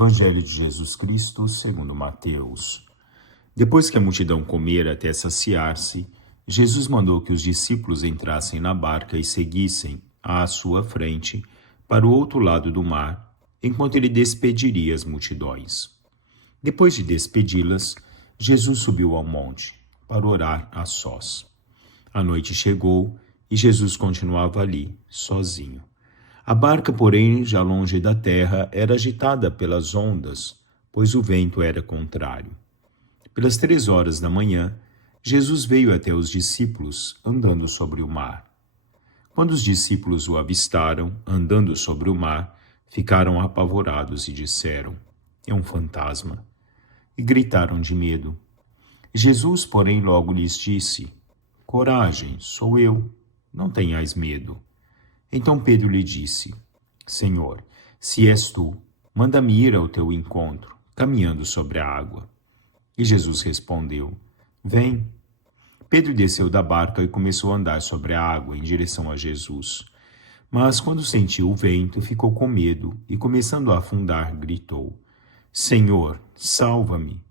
Evangelho de Jesus Cristo, segundo Mateus. Depois que a multidão comera até saciar-se, Jesus mandou que os discípulos entrassem na barca e seguissem à sua frente para o outro lado do mar, enquanto ele despediria as multidões. Depois de despedi-las, Jesus subiu ao monte para orar a sós. A noite chegou e Jesus continuava ali, sozinho. A barca, porém, já longe da terra, era agitada pelas ondas, pois o vento era contrário. Pelas 3 horas da manhã, Jesus veio até os discípulos, andando sobre o mar. Quando os discípulos o avistaram, andando sobre o mar, ficaram apavorados e disseram: "É um fantasma!" E gritaram de medo. Jesus, porém, logo lhes disse: "Coragem, sou eu, não tenhais medo." Então Pedro lhe disse: "Senhor, se és tu, manda-me ir ao teu encontro, caminhando sobre a água." E Jesus respondeu: "Vem." Pedro desceu da barca e começou a andar sobre a água em direção a Jesus. Mas quando sentiu o vento, ficou com medo e, começando a afundar, gritou: "Senhor, salva-me."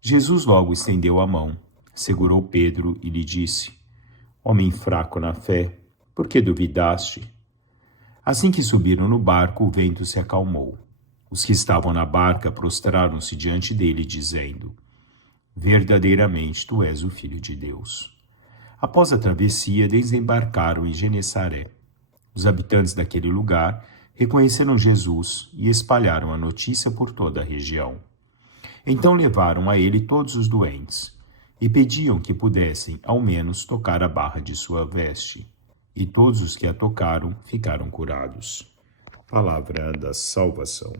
Jesus logo estendeu a mão, segurou Pedro e lhe disse: "Homem fraco na fé, por que duvidaste?" Assim que subiram no barco, o vento se acalmou. Os que estavam na barca prostraram-se diante dele, dizendo: "Verdadeiramente tu és o Filho de Deus." Após a travessia, desembarcaram em Genesaré. Os habitantes daquele lugar reconheceram Jesus e espalharam a notícia por toda a região. Então levaram a ele todos os doentes e pediam que pudessem, ao menos, tocar a barra de sua veste. E todos os que a tocaram ficaram curados. Palavra da salvação.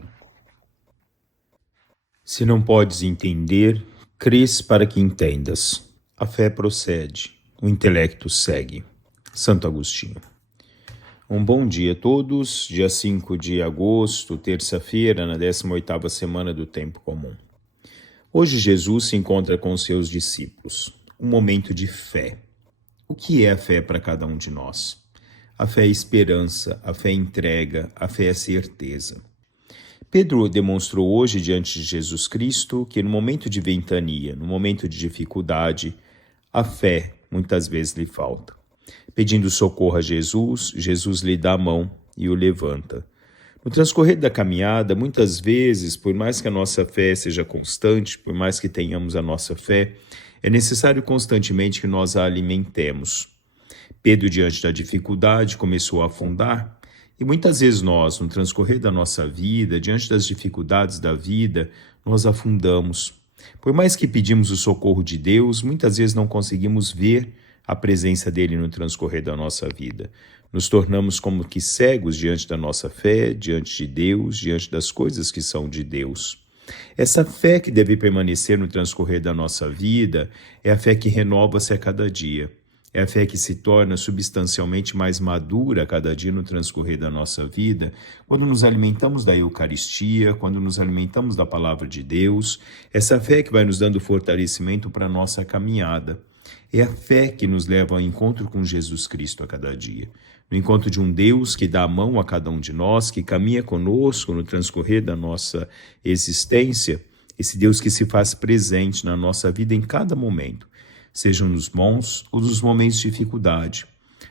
Se não podes entender, crês para que entendas. A fé procede, o intelecto segue. Santo Agostinho. Um bom dia a todos. Dia 5 de agosto, terça-feira, na 18ª semana do Tempo Comum. Hoje Jesus se encontra com seus discípulos. Um momento de fé. O que é a fé para cada um de nós? A fé é esperança, a fé é entrega, a fé é certeza. Pedro demonstrou hoje diante de Jesus Cristo que no momento de ventania, no momento de dificuldade, a fé muitas vezes lhe falta. Pedindo socorro a Jesus, Jesus lhe dá a mão e o levanta. No transcorrer da caminhada, muitas vezes, por mais que a nossa fé seja constante, por mais que tenhamos a nossa fé, é necessário constantemente que nós a alimentemos. Pedro, diante da dificuldade, começou a afundar, e muitas vezes nós, no transcorrer da nossa vida, diante das dificuldades da vida, nós afundamos. Por mais que pedimos o socorro de Deus, muitas vezes não conseguimos ver a presença dele no transcorrer da nossa vida. Nos tornamos como que cegos diante da nossa fé, diante de Deus, diante das coisas que são de Deus. Essa fé que deve permanecer no transcorrer da nossa vida é a fé que renova-se a cada dia. É a fé que se torna substancialmente mais madura a cada dia no transcorrer da nossa vida, quando nos alimentamos da Eucaristia, quando nos alimentamos da Palavra de Deus. Essa fé que vai nos dando fortalecimento para a nossa caminhada. É a fé que nos leva ao encontro com Jesus Cristo a cada dia. No encontro de um Deus que dá a mão a cada um de nós, que caminha conosco no transcorrer da nossa existência, esse Deus que se faz presente na nossa vida em cada momento, sejam nos bons ou nos momentos de dificuldade.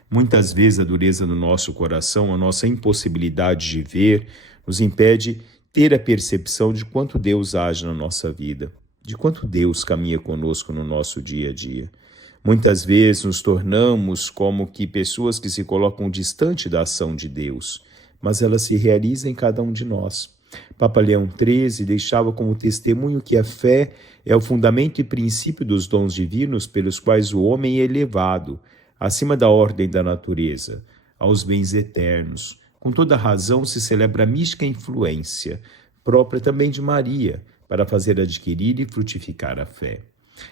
Muitas vezes a dureza do nosso coração, a nossa impossibilidade de ver, nos impede ter a percepção de quanto Deus age na nossa vida, de quanto Deus caminha conosco no nosso dia a dia. Muitas vezes nos tornamos como que pessoas que se colocam distante da ação de Deus, mas ela se realiza em cada um de nós. Papa Leão XIII deixava como testemunho que a fé é o fundamento e princípio dos dons divinos pelos quais o homem é elevado, acima da ordem da natureza, aos bens eternos. Com toda razão se celebra a mística influência, própria também de Maria, para fazer adquirir e frutificar a fé.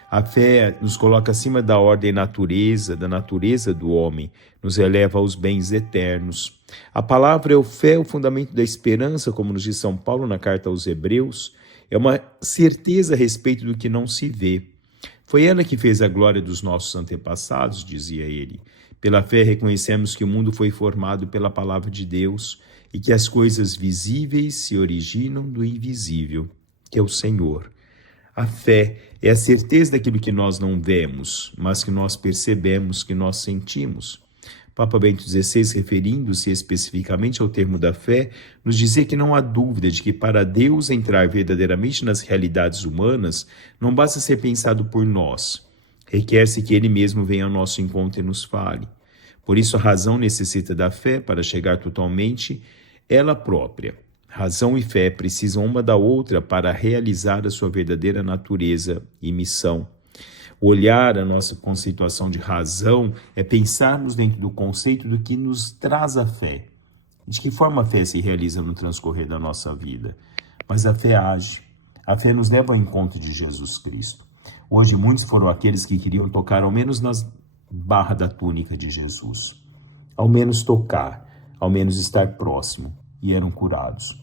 A fé nos coloca acima da ordem da natureza do homem, nos eleva aos bens eternos. A palavra fé é o fundamento da esperança, como nos diz São Paulo na carta aos Hebreus, é uma certeza a respeito do que não se vê. Foi ela que fez a glória dos nossos antepassados, dizia ele. Pela fé reconhecemos que o mundo foi formado pela palavra de Deus. e que as coisas visíveis se originam do invisível, que é o Senhor. A fé é a certeza daquilo que nós não vemos, mas que nós percebemos, que nós sentimos. Papa Bento XVI, referindo-se especificamente ao termo da fé, nos dizia que não há dúvida de que para Deus entrar verdadeiramente nas realidades humanas, não basta ser pensado por nós. Requer-se que Ele mesmo venha ao nosso encontro e nos fale. Por isso a razão necessita da fé para chegar totalmente ela própria. Razão e fé precisam uma da outra para realizar a sua verdadeira natureza e missão. Olhar a nossa conceituação de razão é pensarmos dentro do conceito do que nos traz a fé. De que forma a fé se realiza no transcorrer da nossa vida? Mas a fé age. A fé nos leva ao encontro de Jesus Cristo. Hoje muitos foram aqueles que queriam tocar ao menos nas barras da túnica de Jesus. Ao menos tocar, ao menos estar próximo, e eram curados.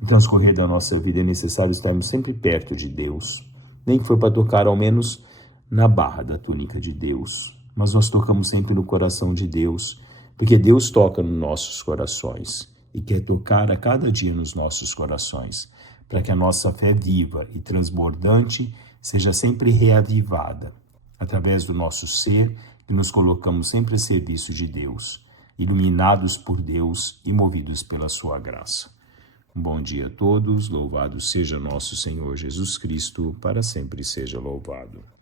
No transcorrer da nossa vida é necessário estarmos sempre perto de Deus. Nem que for para tocar ao menos na barra da túnica de Deus, mas nós tocamos sempre no coração de Deus, porque Deus toca nos nossos corações e quer tocar a cada dia nos nossos corações, para que a nossa fé viva e transbordante seja sempre reavivada, através do nosso ser, que nos colocamos sempre a serviço de Deus, iluminados por Deus e movidos pela sua graça. Um bom dia a todos, louvado seja nosso Senhor Jesus Cristo, para sempre seja louvado.